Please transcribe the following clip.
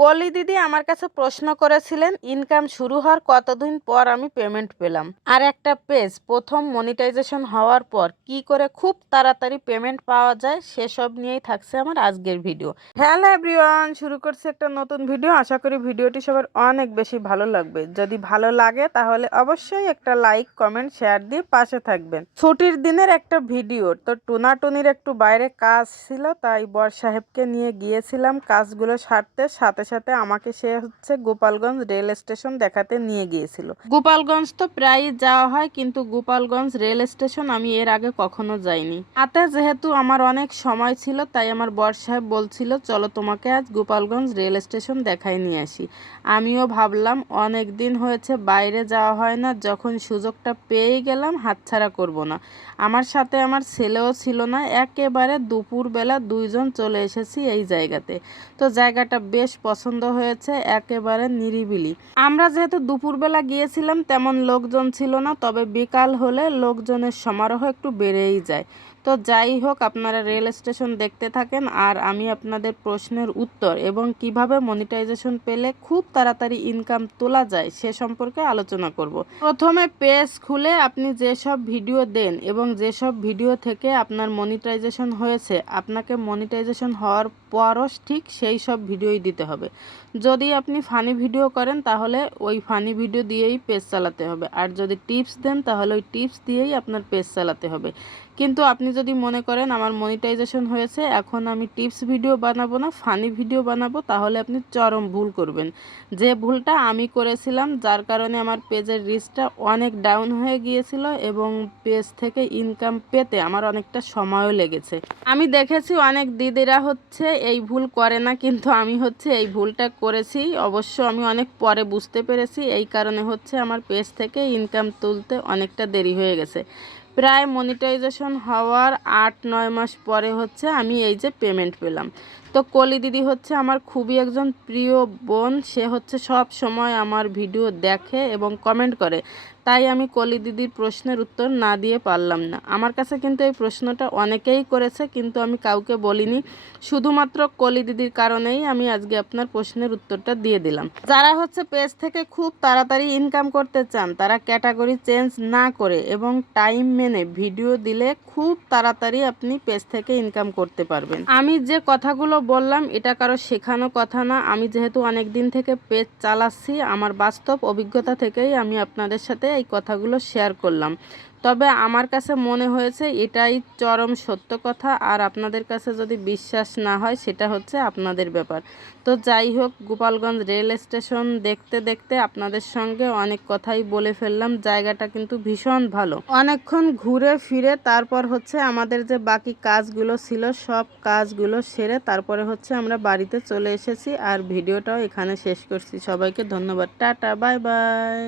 কলি দিদি আমার কাছে প্রশ্ন করেছিলেন ইনকাম শুরু হওয়ার কতদিন পর আমি পেমেন্ট পেলাম, আর একটা পেজ প্রথম মনিটাইজেশন হওয়ার পর কি করে খুব তাড়াতাড়ি পেমেন্ট পাওয়া যায় সেসব নিয়েই থাকছে আমার আজকের ভিডিও। হ্যালো এভরিওয়ান, শুরু করছি একটা নতুন ভিডিও। আশা করি ভিডিওটি সবার অনেক বেশি ভালো লাগবে। যদি ভালো লাগে তাহলে অবশ্যই একটা লাইক কমেন্ট শেয়ার দিয়ে পাশে থাকবেন। ছুটির দিনের একটা ভিডিও তো, টুনাটুনির একটু বাইরে কাজ ছিল, তাই বর সাহেবকে নিয়ে গিয়েছিলাম কাজগুলো সারতে। সাথে সাথে আমাকে সে গোপালগঞ্জ রেল স্টেশন দেখাতে নিয়ে গিয়েছিল। গোপালগঞ্জ তো প্রায় যাওয়া হয়, কিন্তু গোপালগঞ্জ রেল স্টেশন আমি এর আগে কখনো যাইনি। হাতে যেহেতু আমার অনেক সময় ছিল, তাই আমার বর সাহেব বলছিল চলো তোমাকে আজ গোপালগঞ্জ রেল স্টেশন দেখাই নিয়ে আসি। আমিও ভাবলাম অনেক দিন হয়েছে বাইরে যাওয়া হয় না, যখন সুযোগটা পেয়ে গেলাম হাতছাড়া করব না। আমার সাথে আমার ছেলেও ছিল না, একেবারে দুপুরবেলা দুইজন চলে এসেছি এই জায়গাতে। তো জায়গাটা বেশ পছন্দ হয়েছে, একেবারে নিরিবিলি। আমরা যেহেতু দুপুরবেলা গিয়েছিলাম তেমন লোকজন ছিল না, তবে বিকাল হলে লোকজনের সমারোহ একটু বেড়েই যায়। তো যাই হোক, আপনারা রেল স্টেশন দেখতে থাকেন আর আমি আপনাদের প্রশ্নের উত্তর এবং কিভাবে মনিটাইজেশন পেলে খুব তাড়াতাড়ি ইনকাম তোলা যায় সে সম্পর্কে আলোচনা করব। প্রথমে পেজ খুলে আপনি যেসব ভিডিও দেন এবং যেসব ভিডিও থেকে আপনার মনিটাইজেশন হয়েছে, আপনাকে মনিটাইজেশন হওয়ার পরও ঠিক সেই সব ভিডিওই দিতে হবে। যদি আপনি ফানি ভিডিও করেন তাহলে ওই ফানি ভিডিও দিয়েই পেজ চালাতে হবে, আর যদি টিপস দেন তাহলে ওই টিপস দিয়েই আপনার পেজ চালাতে হবে। কিন্তু আপনি যদি মনে করেন আমার মনিটাইজেশন হয়েছে, এখন আমি টিপস ভিডিও বানাবো না, ফানি ভিডিও বানাবো, তাহলে আপনি চরম ভুল করবেন। যে ভুলটা আমি করেছিলাম, যার কারণে আমার পেজের রিচটা অনেক ডাউন হয়ে গিয়েছিল এবং পেজ থেকে ইনকাম পেতে আমার অনেকটা সময়ও লেগেছে। আমি দেখেছি অনেক দিদিরা এই ভুল করে না, কিন্তু আমি এই ভুলটা করেছি। অবশ্য আমি অনেক পরে বুঝতে পেরেছি, এই কারণে আমার পেজ থেকে ইনকাম তুলতে অনেকটা দেরি হয়ে গেছে। প্রায় মনিটাইজেশন হওয়ার 8-9 মাস পরে আমি এই যে পেমেন্ট পেলাম। তো কলি দিদি আমার খুবই একজন প্রিয় বোন, সে সব সময় আমার ভিডিও দেখে এবং কমেন্ট করে, তাই আমি কলি দিদির প্রশ্নের উত্তর না দিয়ে পারলাম না। আমার কাছে কিন্তু এই প্রশ্নটা অনেকেই করেছে, কিন্তু আমি কাউকে বলিনি। শুধুমাত্র কলি দিদির কারণেই আমি আজকে আপনার প্রশ্নের উত্তরটা দিয়ে দিলাম। যারা পেজ থেকে খুব তাড়াতাড়ি ইনকাম করতে চান, তারা ক্যাটাগরি চেঞ্জ না করে এবং টাইম মেনে ভিডিও দিলে খুব তাড়াতাড়ি আপনি পেজ থেকে ইনকাম করতে পারবেন। আমি যে কথাগুলো বললাম এটা কারো শেখানো কথা না, আমি যেহেতু অনেক দিন থেকে পেজ চালাচ্ছি, আমার বাস্তব অভিজ্ঞতা থেকেই আমি আপনাদের সাথে এই কথাগুলো শেয়ার করলাম। তবে আমার কাছে মনে হয়েছে এটাই চরম সত্য কথা, আর আপনাদের কাছে যদি বিশ্বাস না হয় সেটা আপনাদের ব্যাপার। তো যাই হোক, গোপালগঞ্জ রেল স্টেশন দেখতে দেখতে আপনাদের সঙ্গে অনেক কথাই বলে ফেললাম। জায়গাটা কিন্তু ভীষণ ভালো। অনেকক্ষণ ঘুরে ফিরে তারপর আমাদের যে বাকি কাজগুলো ছিল সব কাজগুলো সেরে তারপরে আমরা বাড়িতে চলে এসেছি, আর ভিডিওটাও এখানে শেষ করছি। সবাইকে ধন্যবাদ, টাটা, বাই বাই।